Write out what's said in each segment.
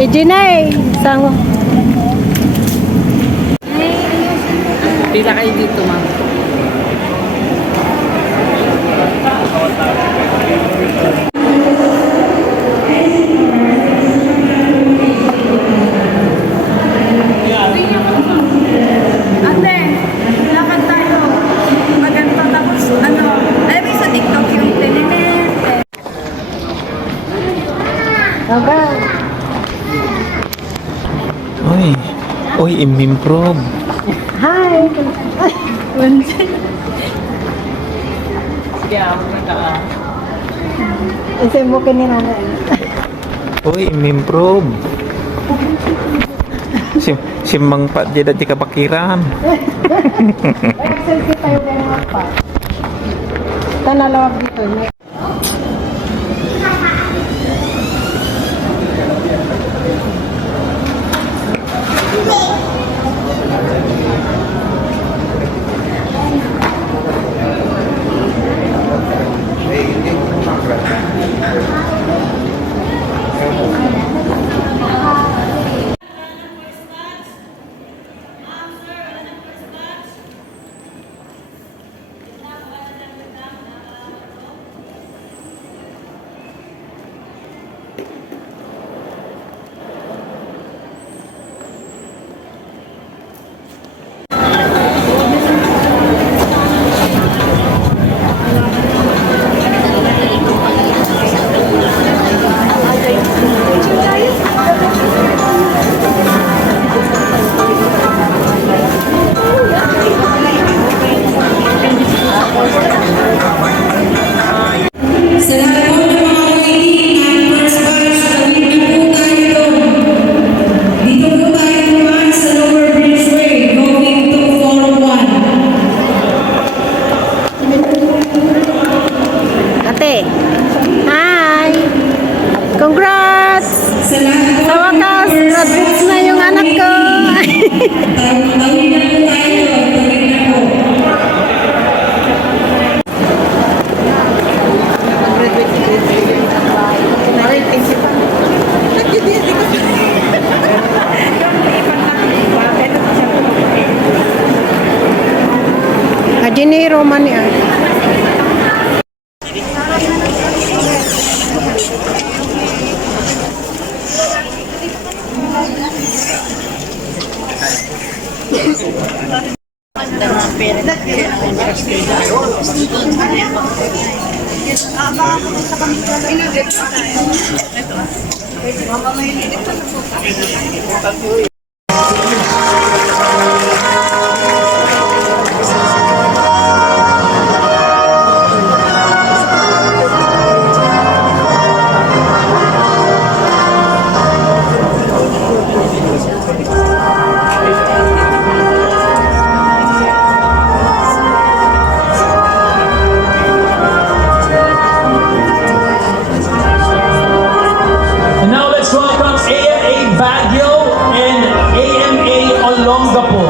Ejinay, sango. Pila kayo dito, ma'am? Ate, lakad tayo. Maganda tapos ano, alam mo sa TikTok yung tininet. Okay. Uy, im-improve. Hi. Sige, ako na ka. Isin mo kinina. Uy, im-improve. Si Mang Pat di dati kabakiran. Selfie tayo kayo mga pa. Tanalawag dito. Ate. Hi. Congrats. Sa wakas, graduates na yung anak ko. Ajinero man yan. And now let's welcome AMA Baguio and AMA Olongapo.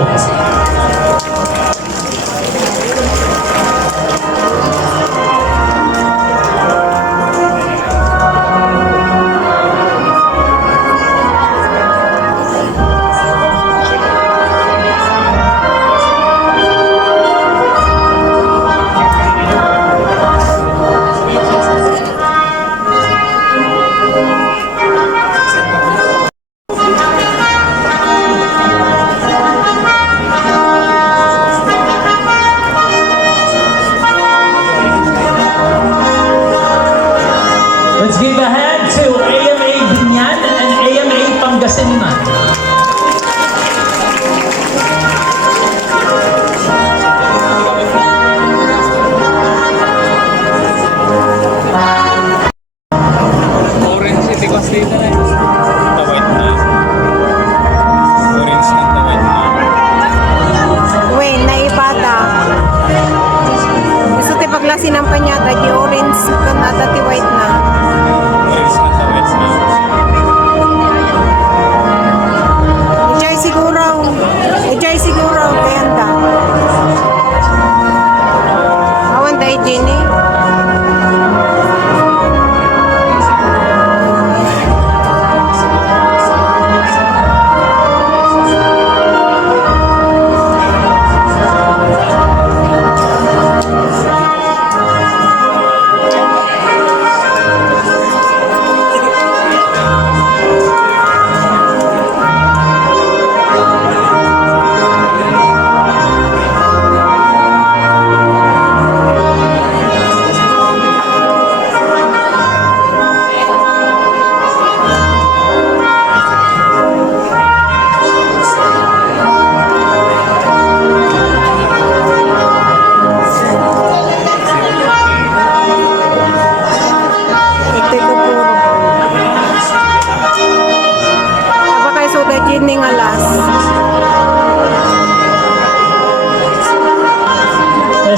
Ningalas.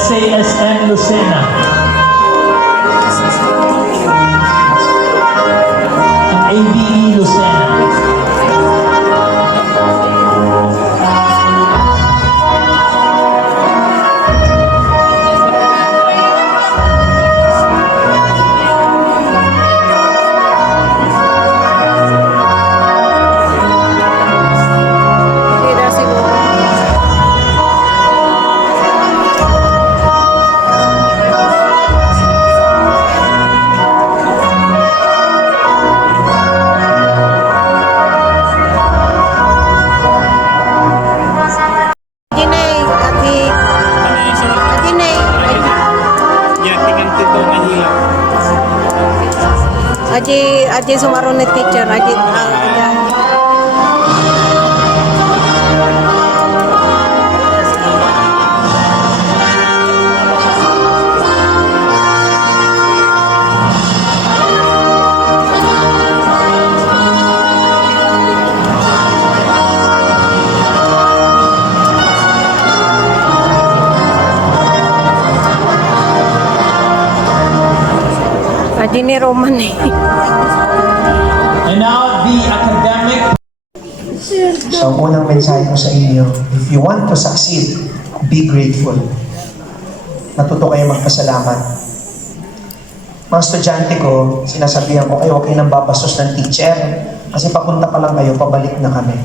SASM Lucena. Ang ABE Lucena. Hindi na siguro. Jinay, ati. Jinay. Aji sumaron ni teacher. Aji. Aji ni Roman eh. And now the academic. So, ang unang mensahe ko sa inyo, if you want to succeed, be grateful. Matuto kayo magpasalamat. Mga estudyante ko, sinasabihan ko kayo, huwag kayo nang babastos ng teacher. Kasi papunta pa lang kayo, pabalik na kami.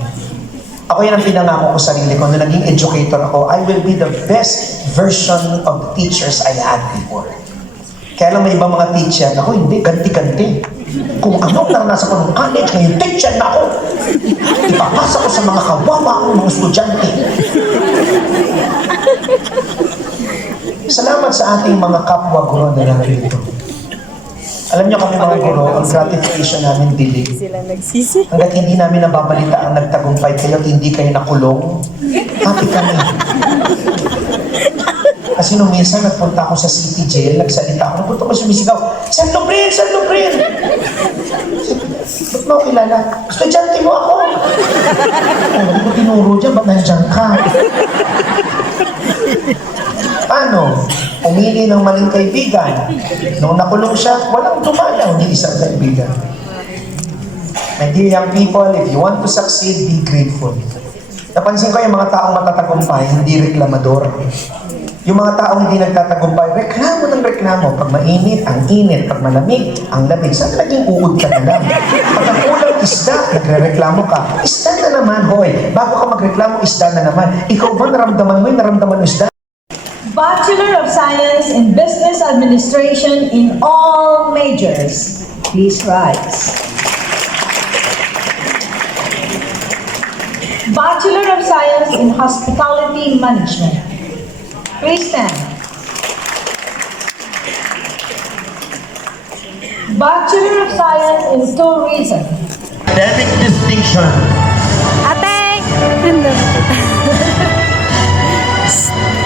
Ako yan ang pinangako ko sa sarili ko. Nung naging educator ako, I will be the best version of the teachers I had before. Kaya lang may ibang mga teacher, ako hindi, ganti-ganti. Kung ano naranasan ko ng college, ngayon teacher na ako. Ipapasa ko sa mga kawawa akong mga estudyante. Salamat sa ating mga kapwa guro na narito. Alam niyo kami mga guro, ang gratification namin dilig. Hanggat hindi namin nababalita ang nagtagumpay kayo at hindi kayo nakulong, happy kami. Kasi nung minsan nagpunta ako sa city jail, nagsalita ako, nagpunta ko sumisigaw, San Lubrin! San Lubrin! Ba't mo ako kilala? Estudyante mo ako! Oh, hindi ko tinuro dyan, ba't nandiyan ka? Ano? Umili ng maling kaibigan. Nung nakulong siya, walang dumalaw ni isang kaibigan. My dear young people, if you want to succeed, be grateful. Napansin ko yung mga taong matatagumpay, hindi reklamador. Yung mga taong hindi nagtatagumpay, reklamo ng reklamo. Pag mainit, ang init. Pag malamig, ang lamig. Saan naging uod ka na lang? Pag ang ulang isda, nagre-reklamo ka. Isda na naman, hoy. Bago ka magreklamo, isda na naman. Ikaw ba naramdaman mo yung naramdaman mo isda? Bachelor of Science in Business Administration in all majors. Please rise. Bachelor of Science in Hospitality Management. Please stand. Bachelor of Science in Tourism. Academic distinction. Ate!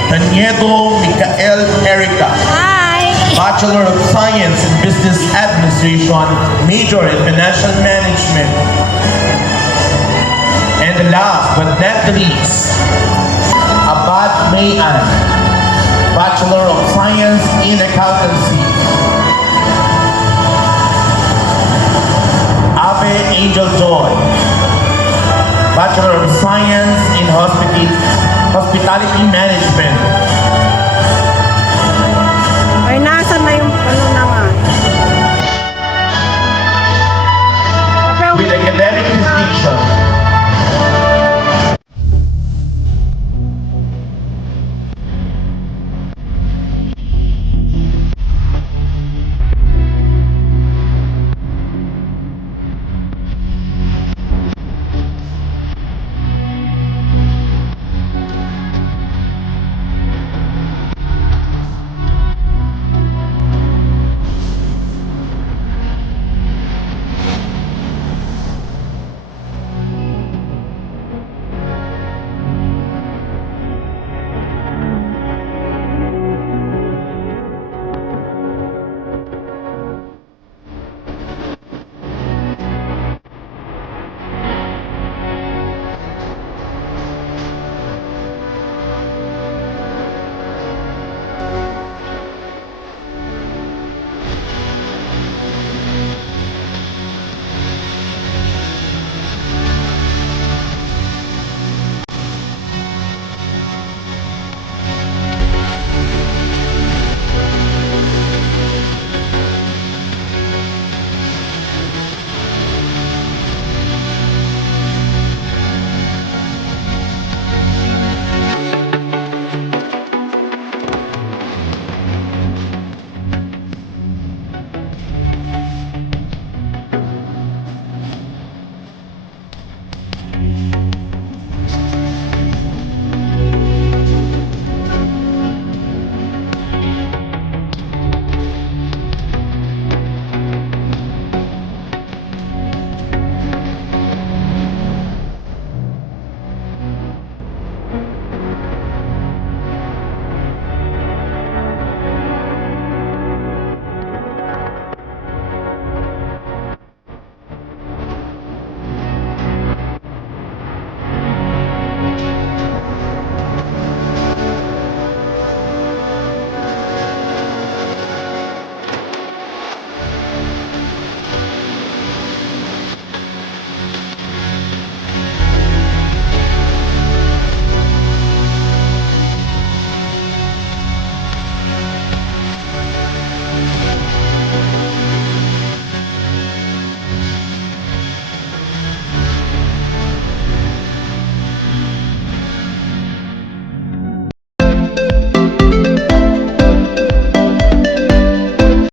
Tanieto Micael Erica. Hi! Bachelor of Science in Business Administration, major in Financial Management. And last but not the least, Abad Mayan, Bachelor of Science in Accountancy. Abe Angel Joy, Bachelor of Science in Hospitality Management. Ay, nasa na yung ano na